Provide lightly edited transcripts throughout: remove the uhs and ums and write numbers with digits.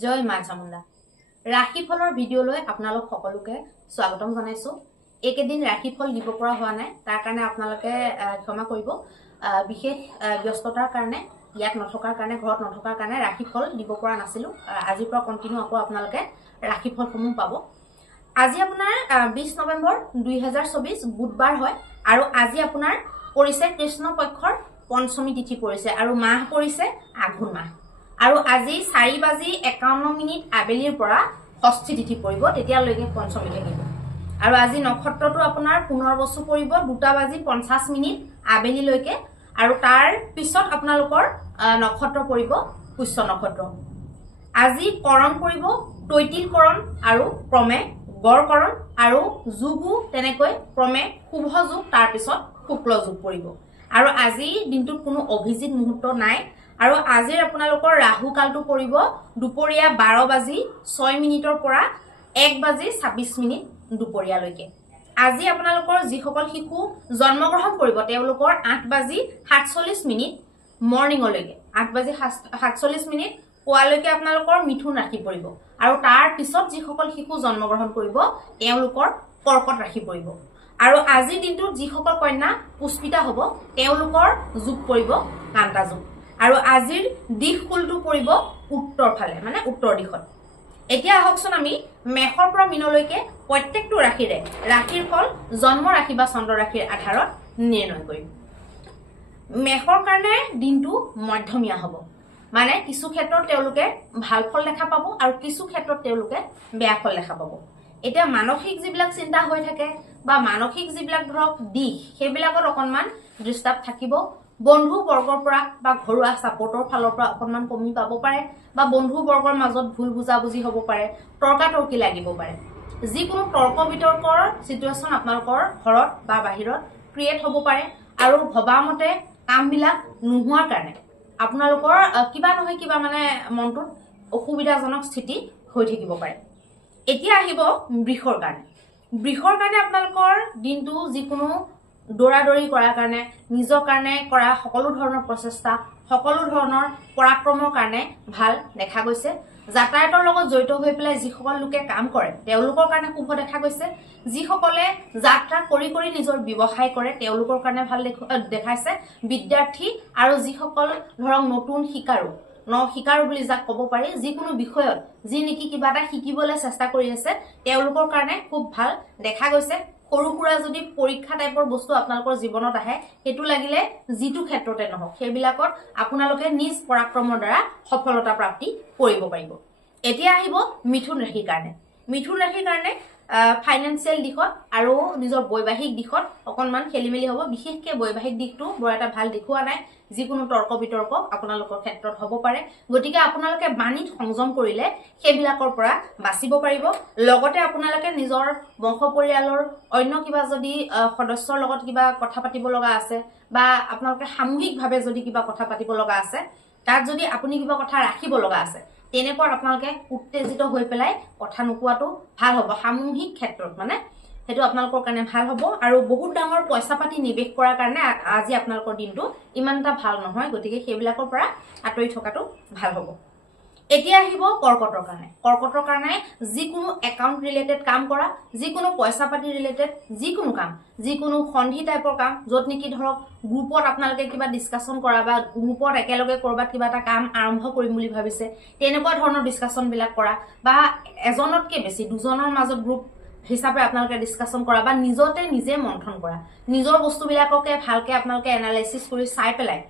জয় মা চামুণ্ডা। ৰাশিফলৰ ভিডিঅ'লৈ আপোনালোক সকলোকে স্বাগতম জনাইছো। একেদিন ৰাশিফল দিব পৰা হোৱা নাই, তাৰ কাৰণে আপোনালোকে ক্ষমা কৰিব। বিশেষ ব্যস্ততাৰ কাৰণে ইয়াত নথকাৰ কাৰণে, ঘৰত নথকাৰ কাৰণে ৰাশিফল দিব পৰা নাছিলো। আজিৰ পৰা কন্টিনিউ আকৌ আপোনালোকে ৰাশিফলসমূহ পাব। আজি আপোনাৰ 20 নৱেম্বৰ 2024 বুধবাৰ হয় আৰু আজি আপোনাৰ পৰিছে কৃষ্ণ পক্ষৰ পঞ্চমী তিথি পৰিছে আৰু মাহ পৰিছে আঘোণ মাহ। আৰু আজি 4:51 আবেলিৰ পৰা ষষ্ঠী তিথি পৰিব, তেতিয়ালৈকে পঞ্চমী থাকিব। আৰু আজি নক্ষত্ৰটো আপোনাৰ পুনৰবসু পৰিব 2:50 আবেলিলৈকে আৰু তাৰ পিছত আপোনালোকৰ নক্ষত্ৰ পৰিব পুষ্য নক্ষত্ৰ। আজি কৰণ পৰিব তৈতিল কৰণ আৰু ক্ৰমে গড় কৰণ আৰু যোগো তেনেকৈ ক্ৰমে শুভ যোগ, তাৰ পিছত শুক্ল যোগ পৰিব। আৰু আজি দিনটোত কোনো অভিজিত মুহূৰ্ত নাই। আৰু আজিৰ আপোনালোকৰ ৰাহু কালটো পৰিব দুপৰীয়া 12:06 পৰা 1:26 দুপৰীয়ালৈকে। আজি আপোনালোকৰ যিসকল শিশু জন্মগ্ৰহণ কৰিব তেওঁলোকৰ 8:47 মৰ্ণিঙলৈকে, 8:47 পুৱালৈকে আপোনালোকৰ মিথুন ৰাশি পৰিব। আৰু তাৰ পিছত যিসকল শিশু জন্মগ্ৰহণ কৰিব তেওঁলোকৰ কৰ্কট ৰাশি পৰিব। আৰু আজিৰ দিনটোত যিসকল কন্যা পুষ্পিতা হ'ব তেওঁলোকৰ যোগ পৰিব কান্তা যোগ। আৰু আজিৰ দিশ কুলটো পৰিব উত্তৰ ফালে, মানে উত্তৰ দিশত। এতিয়া আহকচোন আমি মেষৰ পৰা মীনলৈকে প্ৰত্যেকটো ৰাশিৰে ৰাশিৰ ফল জন্ম ৰাশি বা চন্দ্ৰ ৰাশিৰ আধাৰত নিৰ্ণয় কৰিম। মেষৰ কাৰণে দিনটো মধ্যমীয়া হ'ব, মানে কিছু ক্ষেত্ৰত তেওঁলোকে ভাল ফল দেখা পাব আৰু কিছু ক্ষেত্ৰত তেওঁলোকে বেয়া ফল দেখা পাব। এতিয়া মানসিক যিবিলাক চিন্তা হৈ থাকে বা মানসিক যিবিলাক ধৰক দিশ, সেইবিলাকত অকণমান ডিষ্টাৰ্ব থাকিব। বন্ধু বৰ্গৰ পৰা বা ঘৰুৱা ছাপোৰ্টৰ ফালৰ পৰা অকণমান কমি পাব পাৰে বা বন্ধু বৰ্গৰ মাজত ভুল বুজাবুজি হ'ব পাৰে, তৰ্কাতৰ্কি লাগিব পাৰে। যিকোনো তৰ্ক বিতৰ্কৰ চিটুৱেশ্যন আপোনালোকৰ ঘৰত বা বাহিৰত ক্ৰিয়েট হ'ব পাৰে আৰু ভবামতে কামবিলাক নোহোৱাৰ কাৰণে আপোনালোকৰ কিবা নহয় কিবা মানে মনটোত অসুবিধাজনক স্থিতি হৈ থাকিব পাৰে। এতিয়া আহিব বৃষৰ কাৰণে। বৃষৰ কাৰণে আপোনালোকৰ দিনটো যিকোনো দৌৰা-দৌৰি কৰাৰ কাৰণে, নিজৰ কাৰণে কৰা সকলো ধৰণৰ প্ৰচেষ্টা, সকলো ধৰণৰ পৰাক্ৰমৰ কাৰণে ভাল দেখা গৈছে। যাতায়াতৰ লগত জড়িত হৈ পেলাই যিসকল লোকে কাম কৰে তেওঁলোকৰ কাৰণে শুভ দেখা গৈছে। যিসকলে যাত্ৰা কৰি কৰি নিজৰ ব্যৱসায় কৰে তেওঁলোকৰ কাৰণে ভাল দেখাইছে। বিদ্যাৰ্থী আৰু যিসকল ধৰক নতুন শিকাৰু বুলি যাক ক'ব পাৰি, যিকোনো বিষয়ত যি নেকি কিবা এটা শিকিবলৈ চেষ্টা কৰি আছে তেওঁলোকৰ কাৰণে খুব ভাল দেখা গৈছে। সৰু সুৰা যদি পৰীক্ষা টাইপৰ বস্তু আপোনালোকৰ জীৱনত আহে, সেইটো লাগিলে যিটো ক্ষেত্ৰতে নহওক সেইবিলাকত আপোনালোকে নিজ পৰাক্ৰমৰ দ্বাৰা সফলতা প্ৰাপ্তি কৰিব পাৰিব। এতিয়া আহিব মিথুন ৰাশিৰ কাৰণে। মিথুন ৰাশিৰ কাৰণে ফাইনেন্সিয়েল দিশত আৰু নিজৰ বৈবাহিক দিশত অকণমান খেলি মেলি হ'ব। বিশেষকৈ বৈবাহিক দিশটো বৰ এটা ভাল দেখুওৱা নাই। যিকোনো তৰ্ক বিতৰ্ক আপোনালোকৰ ক্ষেত্ৰত হ'ব পাৰে, গতিকে আপোনালোকে বাণীত সংযম কৰিলে সেইবিলাকৰ পৰা বাচিব পাৰিব। লগতে আপোনালোকে নিজৰ বংশ পৰিয়ালৰ অন্য কিবা যদি সদস্যৰ লগত কিবা কথা পাতিব লগা আছে বা আপোনালোকে সামূহিকভাৱে যদি কিবা কথা পাতিব লগা আছে, তাত যদি আপুনি কিবা কথা ৰাখিব লগা আছে, তেনেকুৱাত আপোনালোকে উত্তেজিত হৈ পেলাই কথা নোকোৱাটো ভাল হ'ব। সামূহিক ক্ষেত্ৰত মানে সেইটো আপোনালোকৰ কাৰণে ভাল হ'ব। আৰু বহুত ডাঙৰ পইচা পাতি নিৱেশ কৰাৰ কাৰণে আজি আপোনালোকৰ দিনটো ইমান এটা ভাল নহয়, গতিকে সেইবিলাকৰ পৰা আঁতৰি থকাটো ভাল হ'ব। এতিয়া আহিব কৰ্কটৰ কাৰণে। কৰ্কটৰ কাৰণে যিকোনো একাউণ্ট ৰিলেটেড কাম কৰা, যিকোনো পইচা পাতি ৰিলেটেড যিকোনো কাম, যিকোনো সন্ধি টাইপৰ কাম, য'ত নেকি ধৰক গ্ৰুপত আপোনালোকে কিবা ডিছকাশ্যন কৰা বা গ্ৰুপত একেলগে ক'ৰবাত কিবা এটা কাম আৰম্ভ কৰিম বুলি ভাবিছে, তেনেকুৱা ধৰণৰ ডিছকাশ্যনবিলাক কৰা বা এজনতকৈ বেছি দুজনৰ মাজত গ্ৰুপ হিচাপে আপোনালোকে ডিছকাশ্যন কৰা বা নিজে মন্থন কৰা। নিজৰ বস্তুবিলাককে ভালকৈ আপোনালোকে এনালাইচিছ কৰি চাই পেলাই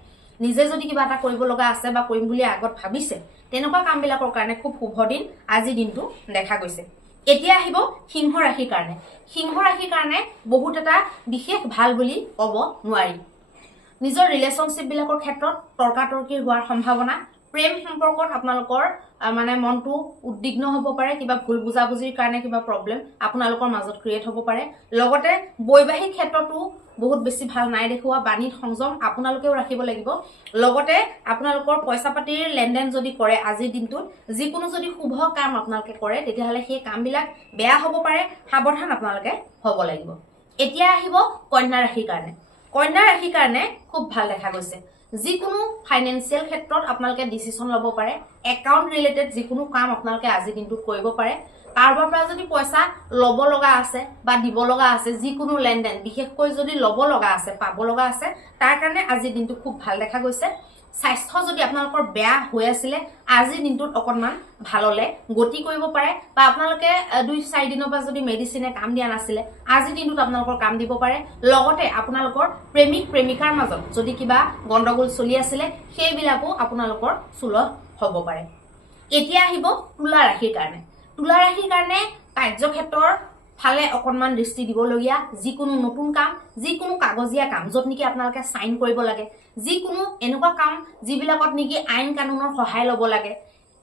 নিজে যদি কিবা এটা কৰিব লগা আছে বা কৰিম বুলি আগত ভাবিছে, তেনেকুৱা কামবিলাকৰ কাৰণে খুব শুভ দিন আজি দিনটো দেখা গৈছে। এতিয়া আহিব সিংহ ৰাশিৰ কাৰণে। সিংহ ৰাশিৰ কাৰণে বহুত এটা বিশেষ ভাল বুলি ক'ব নোৱাৰি। নিজৰ ৰিলেশ্যনশ্বিপবিলাকৰ ক্ষেত্ৰত তৰ্কাতৰ্কি হোৱাৰ সম্ভাৱনা, প্ৰেম সম্পৰ্কত আপোনালোকৰ মানে মনটো উদ্বিগ্ন হ'ব পাৰে, কিবা ভুল বুজাবুজিৰ কাৰণে কিবা প্ৰব্লেম আপোনালোকৰ মাজত ক্ৰিয়েট হ'ব পাৰে। লগতে বৈবাহিক ক্ষেত্ৰতো বহুত বেছি ভাল নাই দেখুওৱা। বাণীত সংযম আপোনালোকেও ৰাখিব লাগিব। লগতে আপোনালোকৰ পইচা পাতিৰ লেনদেন যদি কৰে আজিৰ দিনটোত, যিকোনো যদি শুভ কাম আপোনালোকে কৰে, তেতিয়াহ'লে সেই কামবিলাক বেয়া হ'ব পাৰে, সাৱধান আপোনালোকে হ'ব লাগিব। এতিয়া আহিব কন্যা ৰাশিৰ কাৰণে। কন্যা ৰাশিৰ কাৰণে খুব ভাল দেখা গৈছে। যিকোনো ফাইনেন্সিয়েল ক্ষেত্ৰত আপোনালোকে ডিসিশন ল'ব পাৰে একাউন্ট ৰিলেটেড যিকোনো কাম আপোনালোকে আজি দিনটোত কৰিব পাৰে কাৰোবাৰ পৰা যদি পইচা ল'ব লগা আছে বা দিব লগা আছে যিকোনো লেনদেন বিশেষকৈ যদি ল'ব লগা আছে পাব লগা আছে তাৰ কাৰণে আজি দিনটো খুব ভাল দেখা গৈছে স্বাস্থ্য যদি আপোনালোকৰ বেয়া হৈ আছিল আজি দিনটোত অকনমান ভাললে গতি কৰিব পাৰে বা আপোনালোকে 2-4 দিনৰ পৰা যদি মেডিচিনে কাম দিয়া নাছিল আজি দিনটোত আপোনালোকৰ কাম দিব পাৰে লগতে আপোনালোকৰ প্ৰেমিক প্ৰেমিকাৰ মাজত যদি কিবা গণ্ডগোল চলি আছিল সেইবিলাকো আপোনালোকৰ সুলভ হ'ব পাৰে এতিয়া আহিব তুলা ৰাশিৰ কাৰণে কাৰ্যক্ষেত্ৰৰ ফালে অকনমান দৃষ্টি দিবলগীয়া যিকোনো নতুন কাম যিকোনো কাগজীয়া কাম যত নেকি আপোনালোকে সাইন কৰিব লাগে যিকোনো এনেকুৱা কাম যিবিলাকত নেকি আইন কানুনৰ সহায় ল'ব লাগে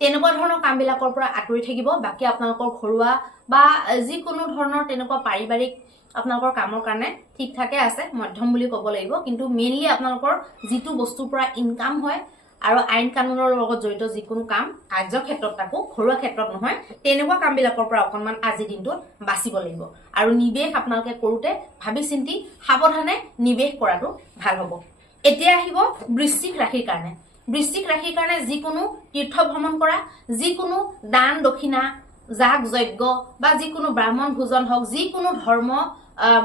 তেনেকুৱা ধৰণৰ কামবিলাকৰ পৰা আঁতৰি থাকিব বাকি আপোনালোকৰ ঘৰুৱা বা যিকোনো ধৰণৰ তেনেকুৱা পাৰিবাৰিক আপোনালোকৰ কামৰ কাৰণে ঠিক ঠাকে আছে মধ্যম বুলি ক'ব লাগিব কিন্তু মেইনলি আপোনালোকৰ যিটো বস্তুৰ পৰা ইনকাম হয় আৰু আইন কানুনৰ লগত জড়িত যিকোনো কাম কাৰ্যক্ষেত্ৰত তাকো ঘৰুৱা ক্ষেত্ৰত নহয় তেনেকুৱা কামবিলাকৰ পৰা অকনমান আজি দিনটোত বাচিব লাগিব আৰু নিবেশ আপোনালোকে কৰোতে ভাবি চিন্তি সাৱধানে নিবেশ কৰাটো ভাল হ'ব এতিয়া আহিব বৃশ্চিক ৰাশিৰ কাৰণে যিকোনো তীৰ্থ ভ্ৰমণ কৰা যিকোনো দান দক্ষিণা যাগ যজ্ঞ বা যিকোনো ব্ৰাহ্মণ ভোজন হওক যিকোনো ধৰ্ম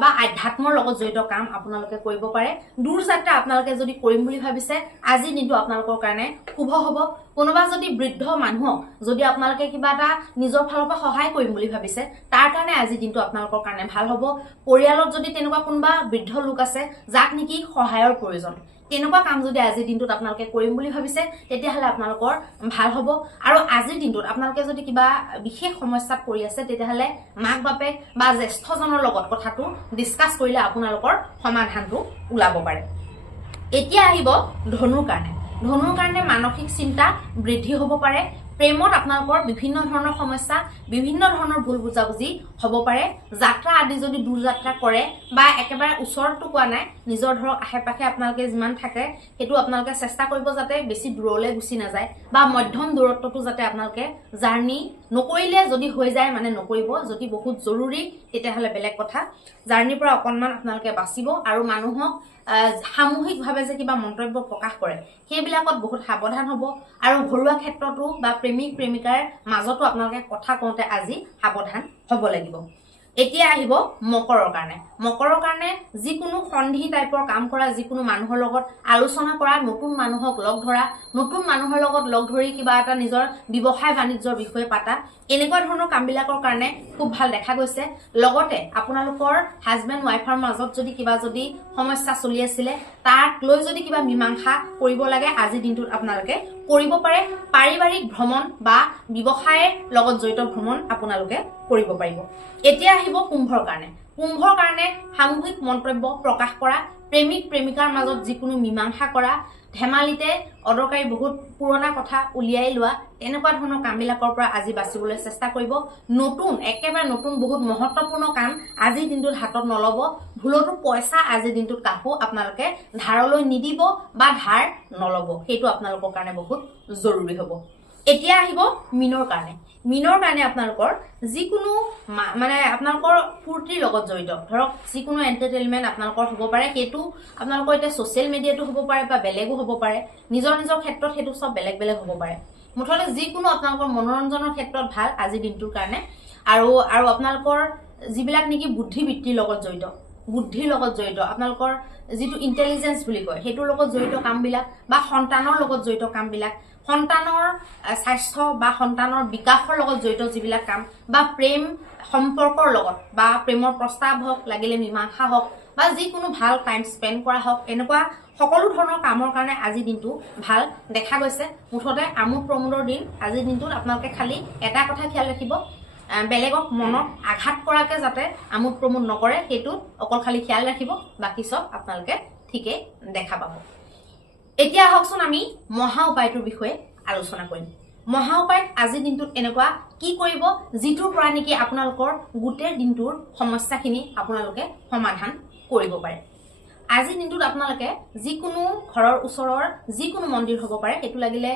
বা আধ্যাত্মৰ লগত জড়িত কাম আপোনালোকে কৰিব পাৰে দূৰ যাত্ৰা আপোনালোকে যদি কৰিম বুলি ভাবিছে আজি দিনটো আপোনালোকৰ কাৰণে শুভ হ'ব কোনোবা যদি বৃদ্ধ মানুহক যদি আপোনালোকে কিবা এটা নিজৰ ফালৰ পৰা সহায় কৰিম বুলি ভাবিছে তাৰ কাৰণে আজি দিনটো আপোনালোকৰ কাৰণে ভাল হ'ব পৰিয়ালত যদি তেনেকুৱা কোনোবা বৃদ্ধ লোক আছে যাক নেকি সহায়ৰ প্ৰয়োজন তেনেকুৱা কাম যদি আজি দিনটোত আপোনালোকে কৰিম বুলি ভাবিছে তেতিয়াহলে আপোনালোকৰ ভাল হ'ব আৰু আজি দিনটোত আপোনালোকে যদি কিবা বিশেষ সমস্যাত পৰি আছে তেতিয়াহলে মাক বাপেক বা জ্যেষ্ঠজনৰ লগত কথাটো ডিসকাস কৰিলে আপোনালোকৰ সমাধানটো ওলাব পাৰে এতিয়া আহিব ধনুৰ কাৰণে মানসিক চিন্তা বৃদ্ধি হ'ব পাৰে প্ৰেমত আপোনালোকৰ বিভিন্ন ধৰণৰ সমস্যা বিভিন্ন ধৰণৰ ভুল বুজাবুজি হ'ব পাৰে যাত্ৰা আদি যদি দূৰ যাত্ৰা কৰে বা একেবাৰে ওচৰতো কোৱা নাই নিজৰ ধৰক আশেপাশে আপোনালোকে যিমান থাকে হেতু আপোনালোকে চেষ্টা কৰিব যাতে বেছি দূৰলৈ গুচি নাযায় বা মধ্যম দূৰত্বটো যাতে আপোনালোকে জাৰ্নি নকৰিলে যদি হৈ যায় মানে নকৰিব যদি বহুত জৰুৰী তেতিয়াহলে বেলেগ কথা জাৰ্নিৰ পৰা অকনমান আপোনালোকে বাচিব আৰু মানুহক সামূহিকভাৱে যে কিবা মন্তব্য প্ৰকাশ কৰে সেইবিলাকত বহুত সাৱধান হ'ব আৰু ঘৰুৱা ক্ষেত্ৰতো বা প্ৰেমিক প্ৰেমিকাৰ মাজতো আপোনালোকে কথা কওঁতে আজি সাৱধান হ'ব লাগিব এতিয়া আহিব মকৰৰ কাৰণে যিকোনো সন্ধি টাইপৰ কাম কৰা যিকোনো মানুহৰ লগত আলোচনা কৰা নতুন মানুহক লগ ধৰা নতুন মানুহৰ লগত লগ ধৰি কিবা এটা নিজৰ ব্যৱসায় বাণিজ্যৰ বিষয়ে পাতা এনেকুৱা ধৰণৰ কামবিলাকৰ কাৰণে খুব ভাল দেখা গৈছে লগতে আপোনালোকৰ হাজবেণ্ড ওয়াইফৰ মাজত যদি কিবা যদি সমস্যা চলি আছিল তাক লৈ যদি কিবা মীমাংসা কৰিব লাগে আজি দিনটোত আপোনালোকে কৰিব পাৰে পাৰিবাৰিক ভ্ৰমণ বা ব্যৱসায়ৰ লগত জড়িত ভ্ৰমণ আপোনালোকে কৰিব পাৰিব এতিয়া আহিব কুম্ভৰ কাৰণে সামূহিক মন্তব্য প্ৰকাশ কৰা প্ৰেমিক প্ৰেমিকাৰ মাজত যিকোনো মীমাংসা কৰা ধেমালিতে অদৰকাৰী বহুত পুৰণা কথা উলিয়াই লোৱা এনেকুৱা ধৰণৰ কামবিলাকৰ পৰা আজি বাচিবলৈ চেষ্টা কৰিব একেবাৰে নতুন বহুত মহত্বপূৰ্ণ কাম আজি দিনটোত হাতত নলব ভুলতো পইচা আজি দিনটোত কাকো আপোনালোকে ধাৰলৈ নিদিব বা ধাৰ নলব সেইটো আপোনালোকৰ কাৰণে বহুত জৰুৰী হ'ব এতিয়া আহিব মিনৰ কাৰণে আপোনালোকৰ যিকোনো মানে আপোনালোকৰ ফুৰ্তিৰ লগত জড়িত ধৰক যিকোনো এন্টাৰটেইনমেন্ট আপোনালোকৰ হ'ব পাৰে সেইটো আপোনালোকৰ এটা সোশ্যাল মিডিয়াটো হ'ব পাৰে বা বেলেগো হ'ব পাৰে নিজৰ ক্ষেত্ৰত সেইটো সব বেলেগ হ'ব পাৰে মুঠতে যিকোনো আপোনালোকৰ মনোৰঞ্জনৰ ক্ষেত্ৰত ভাল আজি দিনটোৰ কাৰণে আৰু আপোনালোকৰ যিবিলাক নেকি বুদ্ধিবৃত্তিৰ লগত জড়িত আপোনালোকৰ যিটো ইন্টেলিজেন্স বুলি কয় হেতুৰ লগত জড়িত কামবিলাক বা সন্তানৰ লগত জড়িত কামবিলাক সন্তানৰ স্বাস্থ্য বা সন্তানৰ বিকাশৰ লগত জড়িত যিবিলাক কাম বা প্ৰেম সম্পৰ্কৰ লগত বা প্ৰেমৰ প্ৰস্তাৱ হওক লাগিলে মীমাংসা হওক বা যিকোনো ভাল টাইম স্পেন্ড কৰা হওক এনেকুৱা সকলো ধৰণৰ কামৰ কাৰণে আজি দিনটো ভাল দেখা গৈছে মুঠতে আমোদ প্ৰমোদৰ দিন আজি দিনটোত আপোনালোকে খালি এটা কথা খেয়াল ৰাখিব বেলেগক মনত আঘাত কৰাকে যাতে আমোদ প্ৰমোদ নকৰে হেতু অকল খালি খেয়াল ৰাখিব বাকি সব আপোনালোকে ঠিকে দেখা পাব এতিয়া আহকচোন আমি মহা উপায়টোৰ বিষয়ে আলোচনা কৰিম মহা উপায় আজি দিনটোত এনেকুৱা কি কৰিব যিটোৰ পৰা নেকি আপোনালোকৰ গোটেই দিনটোৰ সমস্যাখিনি আপোনালোকে সমাধান কৰিব পাৰে আজি দিনটোত আপোনালোকে যিকোনো ঘৰৰ ওচৰৰ যিকোনো মন্দিৰ হ'ব পাৰে হেতু লাগিলে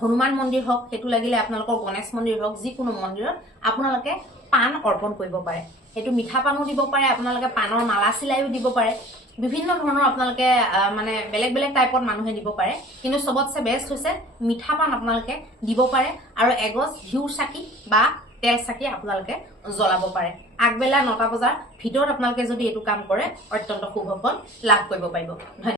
হনুমান মন্দিৰ হওক হেতু লাগিলে আপোনালোকৰ গণেশ মন্দিৰ হওক যিকোনো মন্দিৰত আপোনালোকে পান অৰ্পণ কৰিব পাৰে হেতু মিঠা পানো দিব পাৰে আপোনালোকে পানৰ মালা চিলাইও দিব পাৰে বিভিন্ন ধৰণৰ আপোনালোকে মানে বেলেগ বেলেগ টাইপত মানুহে দিব পাৰে কিন্তু সবতছে বেষ্ট হৈছে মিঠা পান আপোনালোকে দিব পাৰে আৰু এগছ ঘিউৰ চাকি বা তেল চাকি আপোনালোকে জ্বলাব পাৰে আগবেলা 9টা বজাৰ ভিতৰত আপোনালোকে যদি এইটো কাম কৰে অত্যন্ত শুভ ফল লাভ কৰিব পাৰিব